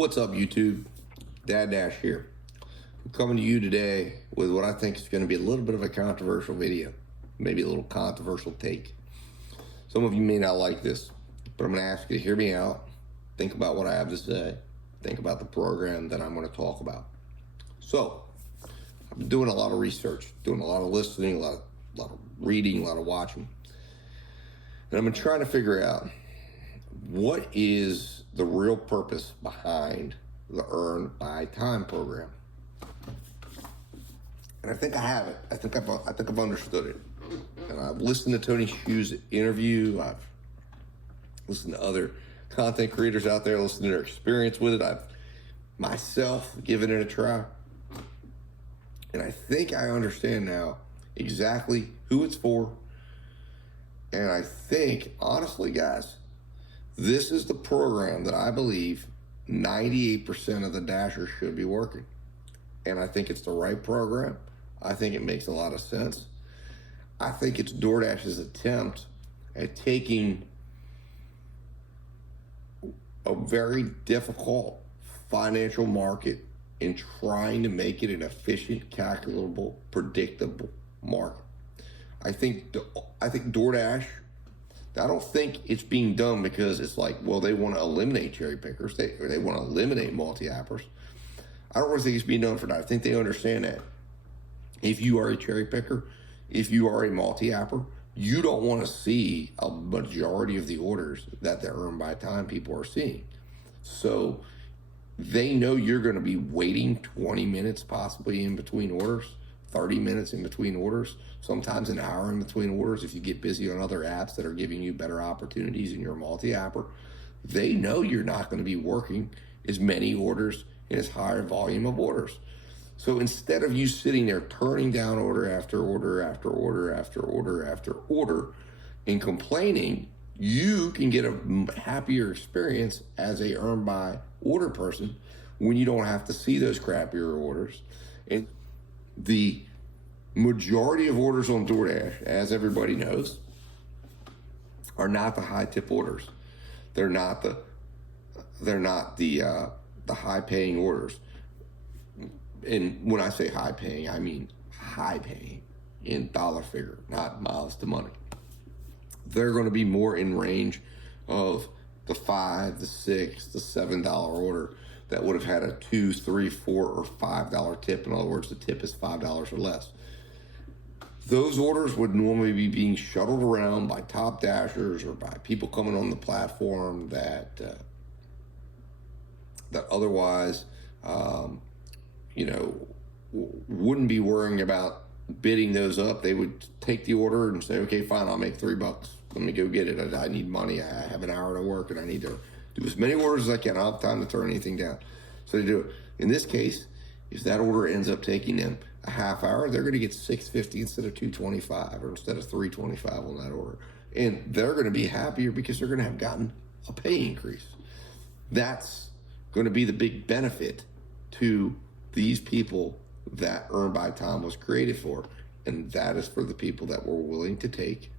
What's up, YouTube? Dad Dash here. I'm coming to you today with what I think is going to be a little bit of a controversial video, maybe a little controversial take. Some of you may not like this, but I'm going to ask you to hear me out, think about what I have to say, think about the program that I'm going to talk about. So, I've been doing a lot of research, doing a lot of listening, a lot of reading, a lot of watching, and I've been trying to figure out what is the real purpose behind the Earn by Time program. And I think I have it. I think I've understood it. And I've listened to Tony Hsu's interview. I've listened to other content creators out there, listened to their experience with it. I've myself given it a try. And I think I understand now exactly who it's for. And I think, honestly, guys, this is the program that I believe 98% of the Dashers should be working. And I think it's the right program. I think it makes a lot of sense. I think it's DoorDash's attempt at taking a very difficult financial market and trying to make it an efficient, calculable, predictable market. I think DoorDash, I don't think it's being done because it's like, well, they want to eliminate cherry pickers. They want to eliminate multi-appers. I don't really think it's being done for that. I think they understand that if you are a cherry picker, if you are a multi-apper, you don't want to see a majority of the orders that the Earn by Time people are seeing. So they know you're going to be waiting 20 minutes possibly in between orders, 30 minutes in between orders, sometimes an hour in between orders if you get busy on other apps that are giving you better opportunities and you're a multi-apper. They know you're not going to be working as many orders in as high a volume of orders. So instead of you sitting there turning down order after order after order after order after order and complaining, you can get a happier experience as a Earn by order person when you don't have to see those crappier orders. And the majority of orders on DoorDash, as everybody knows, are not the high tip orders. They're not the high paying orders. And when I say high paying, I mean high paying in dollar figure, not miles to money. They're going to be more in range of the $5, the $6, the $7 order that would have had a $2, $3, $4, or $5 tip. In other words, the tip is $5 or less. Those orders would normally be being shuttled around by top dashers or by people coming on the platform that otherwise, wouldn't be worrying about bidding those up. They would take the order and say, okay, fine, I'll make $3. Let me go get it. I need money. I have an hour to work and I need to do as many orders as I can. I don't have time to turn anything down. So they do it. In this case, if that order ends up taking them a half hour, they're going to get $6.50 instead of $2.25 or instead of $3.25 on that order. And they're going to be happier because they're going to have gotten a pay increase. That's going to be the big benefit to these people that Earn by Time was created for. And that is for the people that were willing to take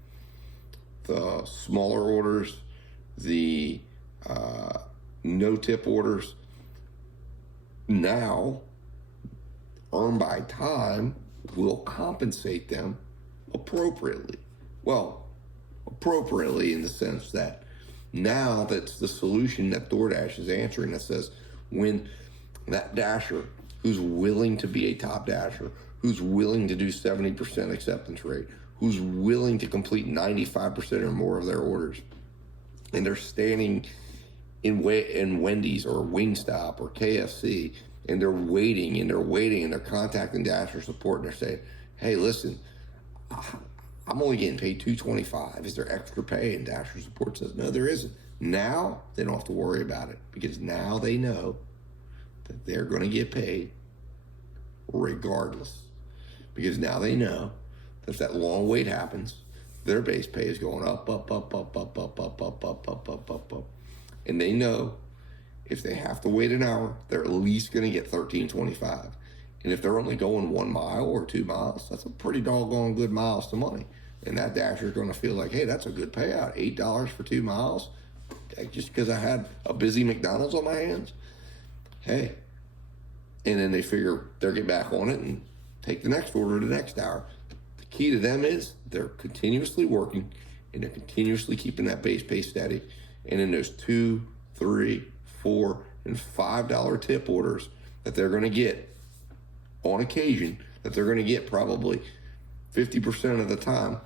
the smaller orders, the no tip orders. Now, Earn by Time will compensate them appropriately. Well, appropriately in the sense that now that's the solution that DoorDash is answering that says when that dasher who's willing to be a top dasher, who's willing to do 70% acceptance rate, who's willing to complete 95% or more of their orders, and they're standing in Wendy's or Wingstop or KFC, and they're waiting and they're contacting Dasher support and they're saying, hey, listen, I'm only getting paid $2.25. Is there extra pay? And Dasher support says, no, there isn't. Now they don't have to worry about it because now they know that they're going to get paid regardless. Because now they know that if that long wait happens, their base pay is going up. And they know if they have to wait an hour, they're at least going to get $13.25. And if they're only going 1 mile or 2 miles, that's a pretty doggone good miles to money. And that dasher is going to feel like, hey, that's a good payout. $8 for 2 miles, just because I had a busy McDonald's on my hands. hey, and then they figure they'll get back on it and take the next order the next hour. The key to them is they're continuously working and they're continuously keeping that base pay steady. And then those $2, $3, $4, and $5 tip orders that they're going to get on occasion, that they're going to get probably 50% of the time,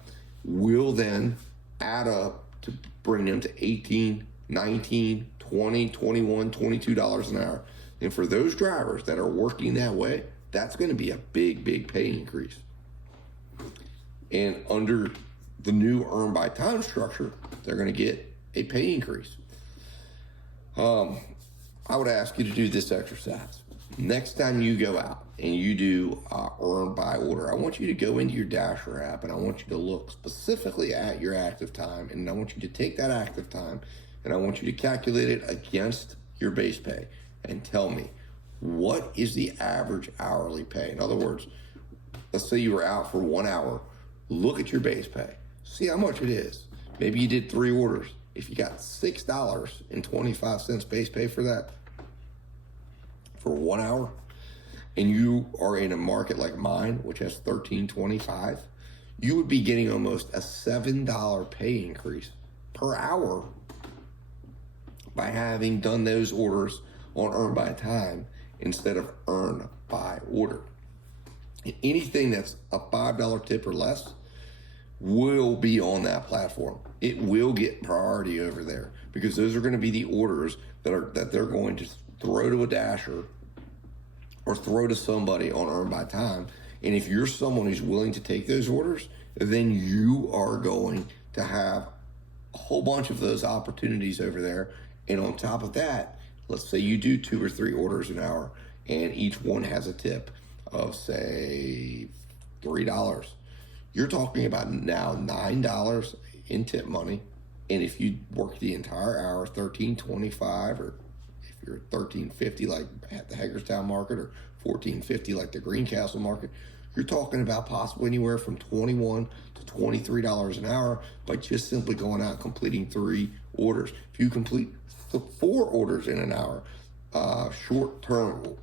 will then add up to bring them to 18, 19, 20, 21, $22 an hour. And for those drivers that are working that way, that's going to be a big, big pay increase. And under the new earn by time structure, they're going to get a pay increase. I would ask you to do this exercise. Next time you go out and you do earn by order, I want you to go into your Dasher app and I want you to look specifically at your active time, and I want you to take that active time and I want you to calculate it against your base pay and tell me, what is the average hourly pay? In other words, let's say you were out for 1 hour, look at your base pay, see how much it is. Maybe you did 3 orders. If you got $6.25 base pay for that, for 1 hour, and you are in a market like mine, which has $13.25, you would be getting almost a $7 pay increase per hour by having done those orders on earn by time instead of earn by order. And anything that's a $5 tip or less will be on that platform. It will get priority over there because those are going to be the orders that they're going to throw to a Dasher or throw to somebody on earn by time. And if you're someone who's willing to take those orders, then you are going to have a whole bunch of those opportunities over there. And on top of that, let's say you do 2 or 3 orders an hour and each one has a tip of, say, $3. You're talking about now $9 in tip money. And if you work the entire hour, $13.25, or if you're $13.50 like at the Hagerstown market, or $14.50 like the Greencastle market, you're talking about possibly anywhere from $21 to $23 an hour by just simply going out and completing 3 orders. If you complete 4 orders in an hour, short-term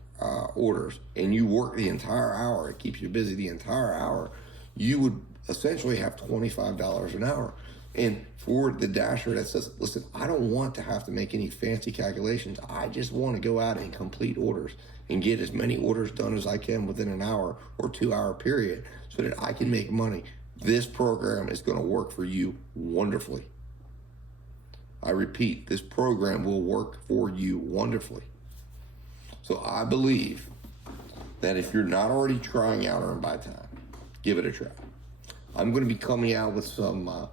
orders, and you work the entire hour, it keeps you busy the entire hour, you would essentially have $25 an hour. And for the Dasher that says, listen, I don't want to have to make any fancy calculations. I just want to go out and complete orders and get as many orders done as I can within an hour or 2-hour period so that I can make money. This program is going to work for you wonderfully. I repeat, this program will work for you wonderfully. So I believe that if you're not already trying out earn by time, give it a try. I'm going to be coming out with some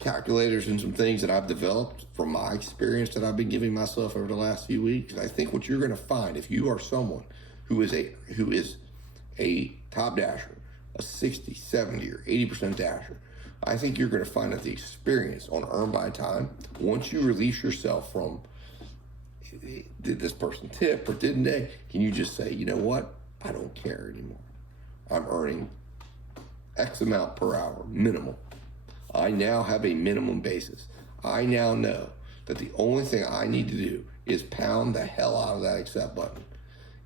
calculators and some things that I've developed from my experience that I've been giving myself over the last few weeks. I think what you're going to find, if you are someone who is a top Dasher, a 60, 70, or 80% Dasher, I think you're going to find that the experience on earn by time, once you release yourself from, did this person tip or didn't they, can you just say, you know what, I don't care anymore. I'm earning X amount per hour, minimal. I now have a minimum basis. I now know that the only thing I need to do is pound the hell out of that accept button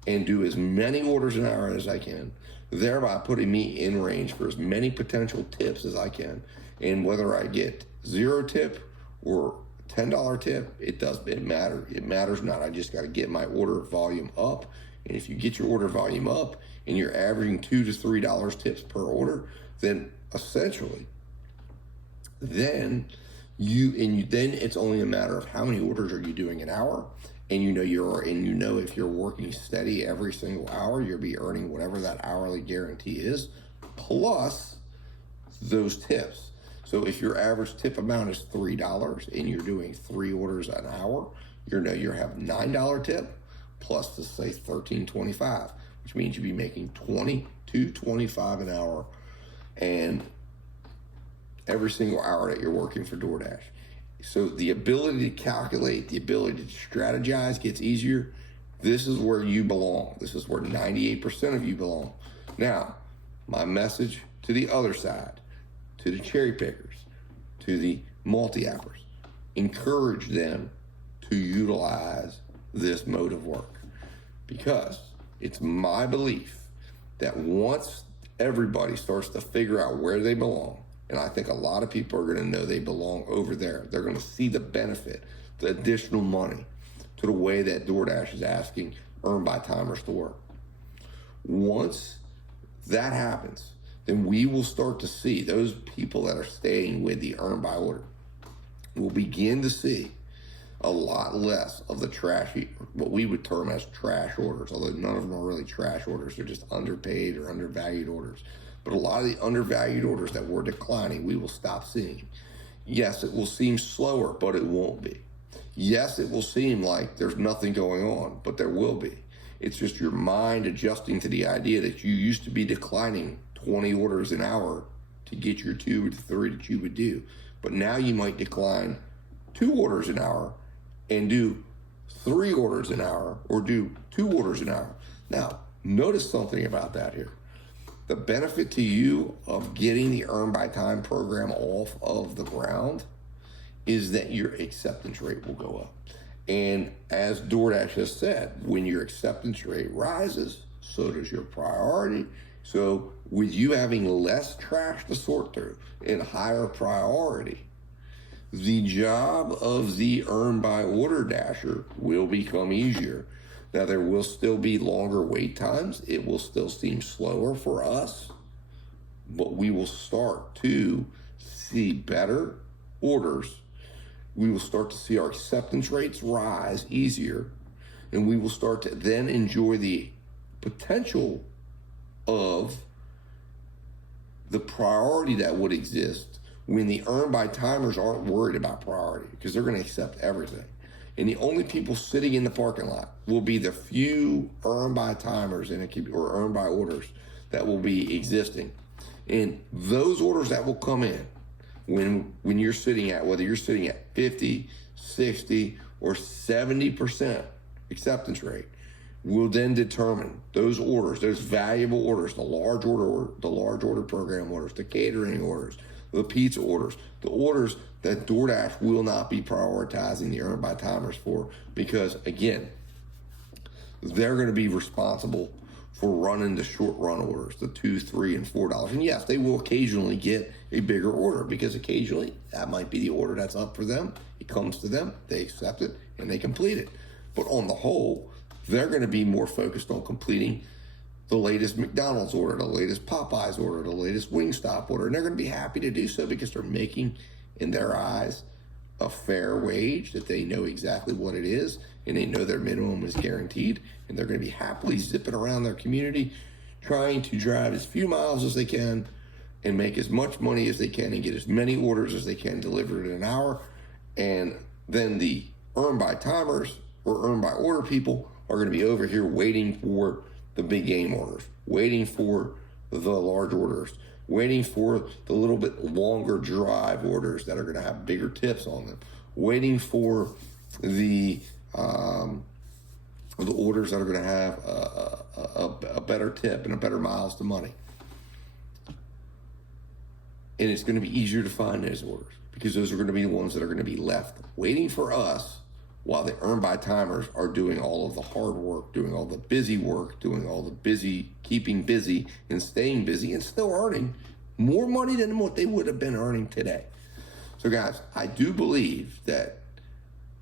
and do as many orders an hour as I can, thereby putting me in range for as many potential tips as I can. And whether I get 0 tip or $10 tip, it doesn't matter. It matters not. I just got to get my order volume up. And if you get your order volume up and you're averaging $2 to $3 tips per order, then essentially, then it's only a matter of how many orders are you doing an hour, and you know if you're working steady every single hour, you'll be earning whatever that hourly guarantee is, plus those tips. So if your average tip amount is $3 and you're doing 3 orders an hour, you have $9 tip plus to say $13.25, which means you'd be making $22.25 an hour, and every single hour that you're working for DoorDash. So the ability to calculate, the ability to strategize gets easier. This is where you belong. This is where 98% of you belong. Now, my message to the other side, to the cherry pickers, to the multi-appers, encourage them to utilize this mode of work. because it's my belief that once everybody starts to figure out where they belong, and I think a lot of people are going to know they belong over there. They're going to see the benefit, the additional money to the way that DoorDash is asking earn by timers to work. Once that happens, then we will start to see those people that are staying with the earn by order. We'll begin to see a lot less of the trashy, what we would term as trash orders, although none of them are really trash orders. They're just underpaid or undervalued orders. But a lot of the undervalued orders that were declining, we will stop seeing. Yes, it will seem slower, but it won't be. Yes, it will seem like there's nothing going on, but there will be. It's just your mind adjusting to the idea that you used to be declining 20 orders an hour to get your 2 or 3 that you would do. But now you might decline 2 orders an hour and do 3 orders an hour or do 2 orders an hour. Now, notice something about that here. The benefit to you of getting the Earn by Time program off of the ground is that your acceptance rate will go up. And as DoorDash has said, when your acceptance rate rises, so does your priority. So with you having less trash to sort through and higher priority, the job of the Earn by Order Dasher will become easier. Now, there will still be longer wait times. It will still seem slower for us, but we will start to see better orders. We will start to see our acceptance rates rise easier, and we will start to then enjoy the potential of the priority that would exist when the Earn by Timers aren't worried about priority, because they're going to accept everything. And the only people sitting in the parking lot will be the few Earn by Timers or Earn by Orders that will be existing. And those orders that will come in when you're sitting at, whether you're sitting at 50, 60, or 70% acceptance rate, will then determine those orders, those valuable orders, the large order program orders, the catering orders, the pizza orders, the orders that DoorDash will not be prioritizing the Earn by Timers for, because again, they're going to be responsible for running the short run orders, the $2, $3, and $4. And yes, they will occasionally get a bigger order, because occasionally that might be the order that's up for them. It comes to them, they accept it, and they complete it. But on the whole, they're going to be more focused on completing the latest McDonald's order, the latest Popeyes order, the latest Wingstop order. And they're going to be happy to do so, because they're making, in their eyes, a fair wage, that they know exactly what it is, and they know their minimum is guaranteed, and they're going to be happily zipping around their community, trying to drive as few miles as they can and make as much money as they can and get as many orders as they can delivered in an hour. And then the Earn by Timers or Earn by Order people are going to be over here waiting for the big game orders, waiting for the large orders, waiting for the little bit longer drive orders that are going to have bigger tips on them, waiting for the orders that are going to have a better tip and a better miles to money. And it's going to be easier to find those orders, because those are going to be the ones that are going to be left waiting for us, while the Earn by Timers are doing all of the hard work, doing all the busy work, doing all the busy, keeping busy and staying busy, and still earning more money than what they would have been earning today. So guys, I do believe that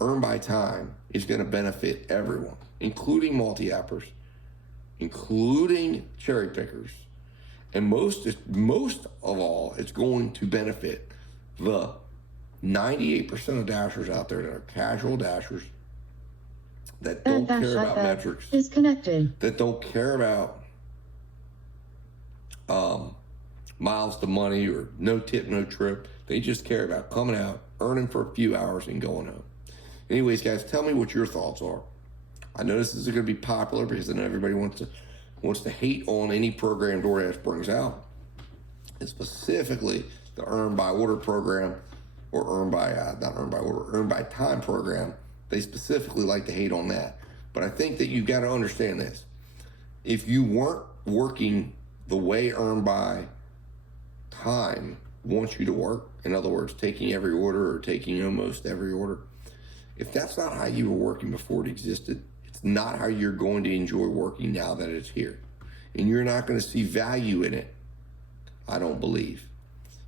Earn by Time is going to benefit everyone, including multi-appers, including cherry pickers, and most of all, it's going to benefit the 98% of dashers out there that are casual dashers, that don't care about metrics, that don't care about miles to money or no tip, no trip. They just care about coming out, earning for a few hours, and going home. Anyways, guys, tell me what your thoughts are. I know this is going to be popular, because I know everybody wants to hate on any program DoorDash brings out, and specifically the Earn by Order program, or Earn by Time program. They specifically like to hate on that. But I think that you've got to understand this. If you weren't working the way Earn by Time wants you to work, in other words, taking every order or taking almost every order, if that's not how you were working before it existed, It's not how you're going to enjoy working now that it's here. And you're not going to see value in it, I don't believe,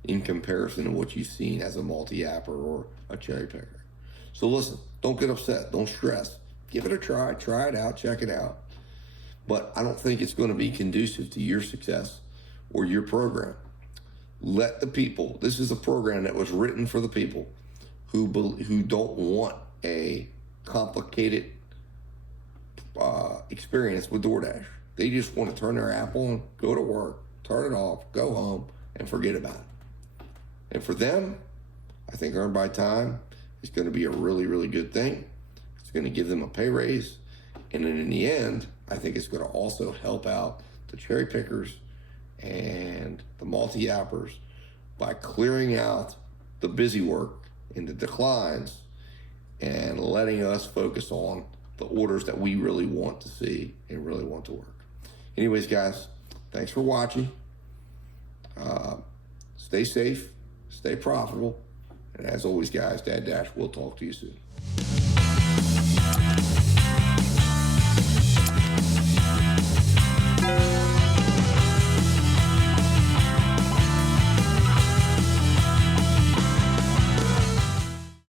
in comparison to what you've seen as a multi-apper or a cherry picker. So listen, don't get upset, don't stress. Give it a try it out, check it out. But I don't think it's going to be conducive to your success or your program. Let the people, this is a program that was written for the people who don't want a complicated experience with DoorDash. They just want to turn their app on, go to work, turn it off, go home, and forget about it. And for them, I think Earn by Time is going to be a really, really good thing. It's going to give them a pay raise. And then in the end, I think it's going to also help out the cherry pickers and the multi-appers by clearing out the busy work and the declines and letting us focus on the orders that we really want to see and really want to work. Anyways, guys, thanks for watching. Stay safe, stay profitable, and as always, guys, Dad Dash will talk to you soon.